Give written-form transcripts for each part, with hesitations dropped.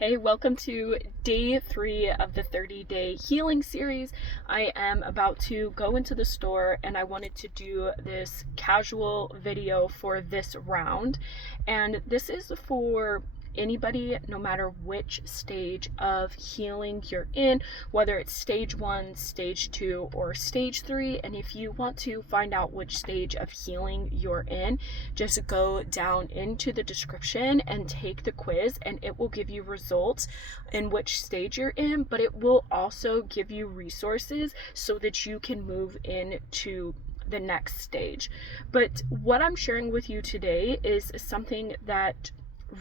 Hey, welcome to day 3 of the 30-day healing series. I am about to go into the store and I wanted to do this casual video for this round. And this is for anybody, no matter which stage of healing you're in, whether it's stage 1, stage 2, or stage 3. And if you want to find out which stage of healing you're in, just go down into the description and take the quiz, and it will give you results in which stage you're in, but it will also give you resources so that you can move into the next stage. But what I'm sharing with you today is something that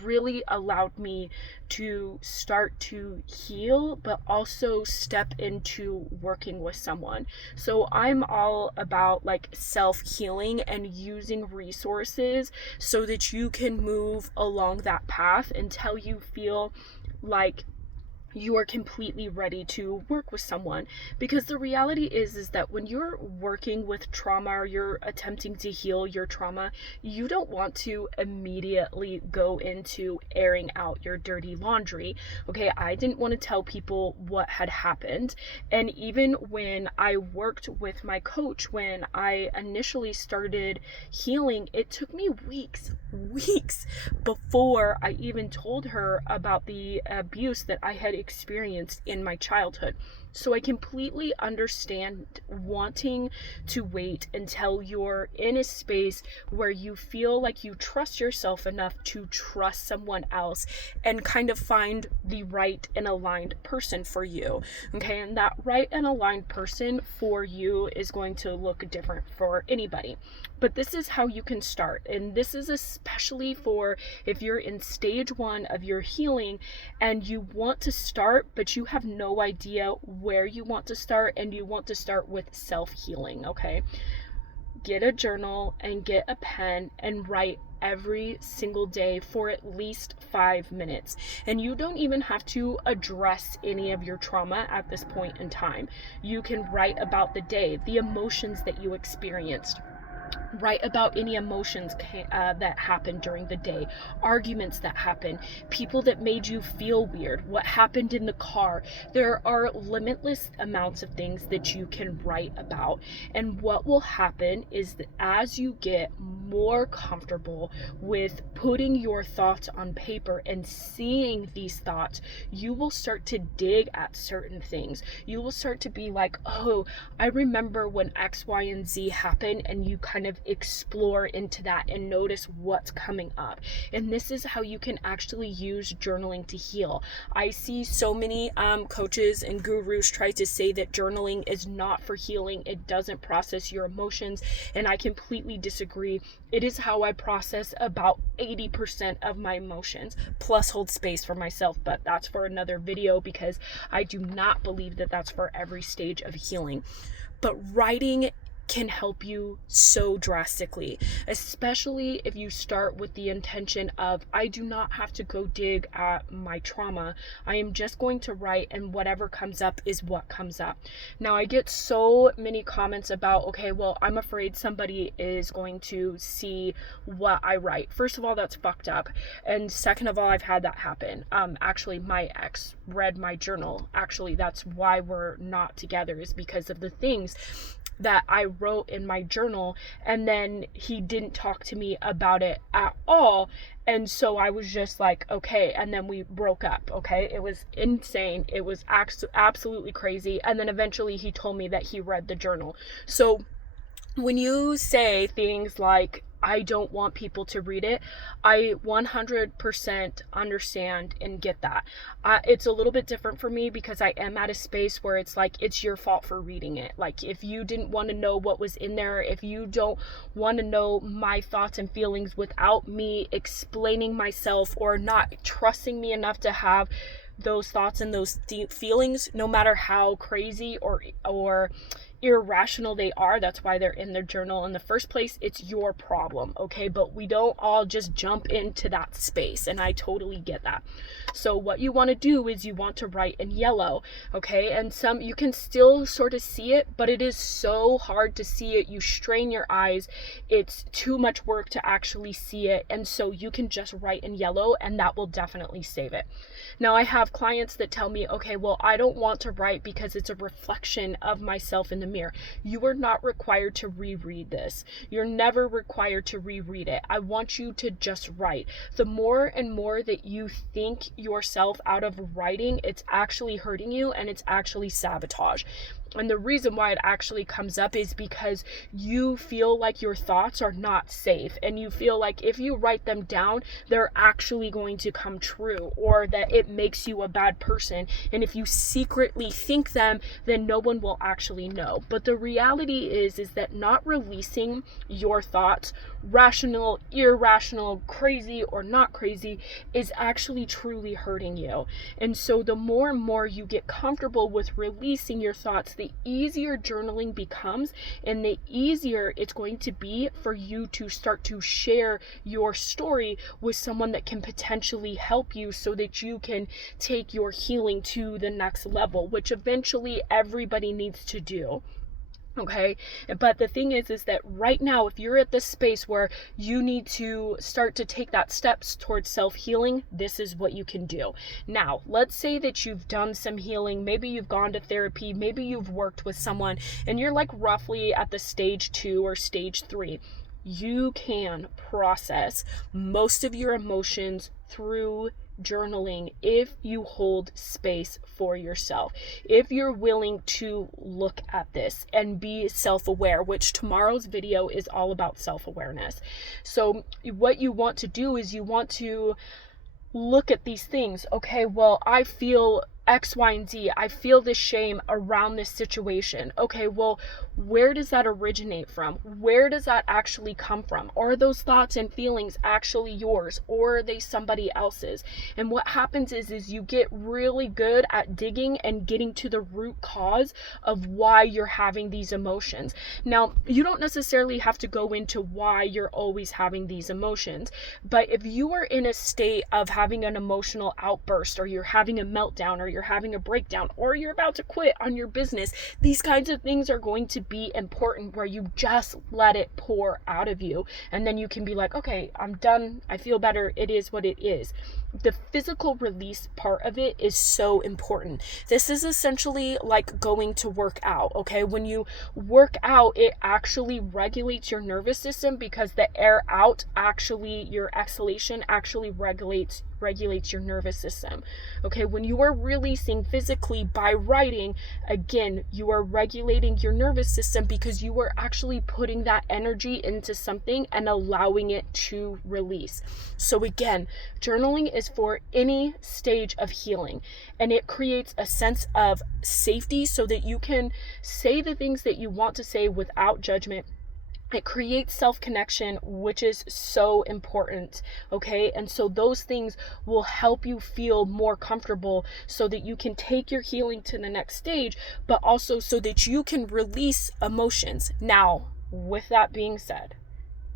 really allowed me to start to heal, but also step into working with someone. So I'm all about like self-healing and using resources so that you can move along that path until you feel like you are completely ready to work with someone. Because the reality is that when you're working with trauma or you're attempting to heal your trauma, you don't want to immediately go into airing out your dirty laundry. Okay, I didn't want to tell people what had happened. And even when I worked with my coach, when I initially started healing, it took me weeks before I even told her about the abuse that I had experienced in my childhood. So I completely understand wanting to wait until you're in a space where you feel like you trust yourself enough to trust someone else and kind of find the right and aligned person for you. Okay, and that right and aligned person for you is going to look different for anybody. But this is how you can start. And this is especially for if you're in stage 1 of your healing and you want to start, but you have no idea where you want to start, and you want to start with self-healing, okay? Get a journal and get a pen and write every single day for at least 5 minutes. And you don't even have to address any of your trauma at this point in time. You can write about the day, the emotions that you experienced. Write about any emotions that happened during the day, arguments that happened, people that made you feel weird, what happened in the car. There are limitless amounts of things that you can write about. And what will happen is that as you get more comfortable with putting your thoughts on paper and seeing these thoughts, you will start to dig at certain things. You will start to be like, oh, I remember when X, Y, and Z happened, and you kind of explore into that and notice what's coming up. And this is how you can actually use journaling to heal. I see so many coaches and gurus try to say that journaling is not for healing. It doesn't process your emotions, and I completely disagree. It is how I process about 80% of my emotions, plus hold space for myself, but that's for another video because I do not believe that that's for every stage of healing. But writing can help you so drastically, especially if you start with the intention of, I do not have to go dig at my trauma. I am just going to write, and whatever comes up is what comes up. Now, I get so many comments about, okay, well, I'm afraid somebody is going to see what I write. First of all, that's fucked up. And second of all, I've had that happen. Actually, my ex read my journal. Actually, that's why we're not together, is because of the things that I wrote in my journal, and then he didn't talk to me about it at all. And so I was just like, okay, and then we broke up. Okay, it was insane. It was absolutely crazy. And then eventually he told me that he read the journal. So when you say things like, I don't want people to read it, I 100% understand and get that. It's a little bit different for me because I am at a space where it's like, it's your fault for reading it. Like, if you didn't want to know what was in there, if you don't want to know my thoughts and feelings without me explaining myself or not trusting me enough to have those thoughts and those deep feelings, no matter how crazy or irrational they are. That's why they're in their journal in the first place. It's your problem, okay? But we don't all just jump into that space, and I totally get that. So what you want to do is you want to write in yellow, okay? And you can still sort of see it, but it is so hard to see it. You strain your eyes. It's too much work to actually see it. And so you can just write in yellow, and that will definitely save it. Now, I have clients that tell me, okay, well, I don't want to write because it's a reflection of myself in the mirror. You are not required to reread this. You're never required to reread it. I want you to just write. The more and more that you think yourself out of writing, it's actually hurting you, and it's actually sabotage. And the reason why it actually comes up is because you feel like your thoughts are not safe, and you feel like if you write them down, they're actually going to come true, or that it makes you a bad person. And if you secretly think them, then no one will actually know. But the reality is that not releasing your thoughts, rational, irrational, crazy, or not crazy, is actually truly hurting you. And so the more and more you get comfortable with releasing your thoughts, the easier journaling becomes, and the easier it's going to be for you to start to share your story with someone that can potentially help you, so that you can take your healing to the next level, which eventually everybody needs to do. Okay, but the thing is that right now, if you're at this space where you need to start to take that steps towards self-healing, this is what you can do. Now, let's say that you've done some healing. Maybe you've gone to therapy. Maybe you've worked with someone, and you're like roughly at the stage 2 or stage 3. You can process most of your emotions through journaling if you hold space for yourself, if you're willing to look at this and be self-aware, which tomorrow's video is all about self-awareness. So what you want to do is you want to look at these things. Okay, well, I feel X, Y, and Z. I feel this shame around this situation. Okay, well, where does that originate from? Where does that actually come from? Are those thoughts and feelings actually yours, or are they somebody else's? And what happens is you get really good at digging and getting to the root cause of why you're having these emotions. Now, you don't necessarily have to go into why you're always having these emotions, but if you are in a state of having an emotional outburst, or you're having a meltdown, or you're having a breakdown, or you're about to quit on your business, these kinds of things are going to be important, where you just let it pour out of you, and then you can be like, okay, I'm done, I feel better, it is what it is. The physical release part of it is so important. This is essentially like going to work out, okay? When you work out, it actually regulates your nervous system, because the air out actually, your exhalation actually regulates your nervous system. Okay, when you are releasing physically by writing, again, you are regulating your nervous system, because you are actually putting that energy into something and allowing it to release. So again, journaling is for any stage of healing, and it creates a sense of safety so that you can say the things that you want to say without judgment. It creates self-connection, which is so important, okay? And so those things will help you feel more comfortable, so that you can take your healing to the next stage, but also so that you can release emotions. Now, with that being said,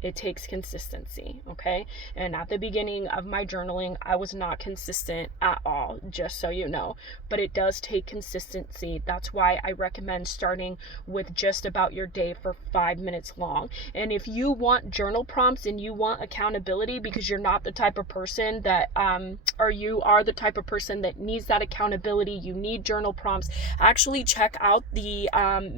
it takes consistency, okay? And at the beginning of my journaling, I was not consistent at all, just so you know. But it does take consistency. That's why I recommend starting with just about your day for 5 minutes long. And if you want journal prompts and you want accountability, because you're not the type of person that, or you are the type of person that needs that accountability, you need journal prompts, actually check out the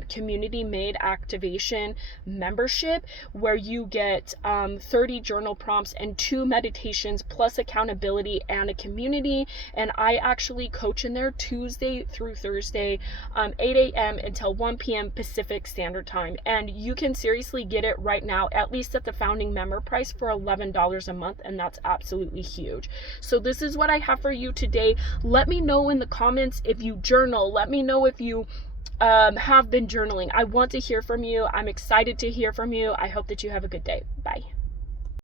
Community Made Activation membership, where you get 30 journal prompts and 2 meditations plus accountability and a community. And I actually coach in there Tuesday through Thursday, 8 a.m. until 1 p.m. Pacific Standard Time. And you can seriously get it right now, at least at the founding member price, for $11 a month. And that's absolutely huge. So this is what I have for you today. Let me know in the comments if you journal. Let me know if you have been journaling. I want to hear from you. I'm excited to hear from you. I hope that you have a good day. Bye.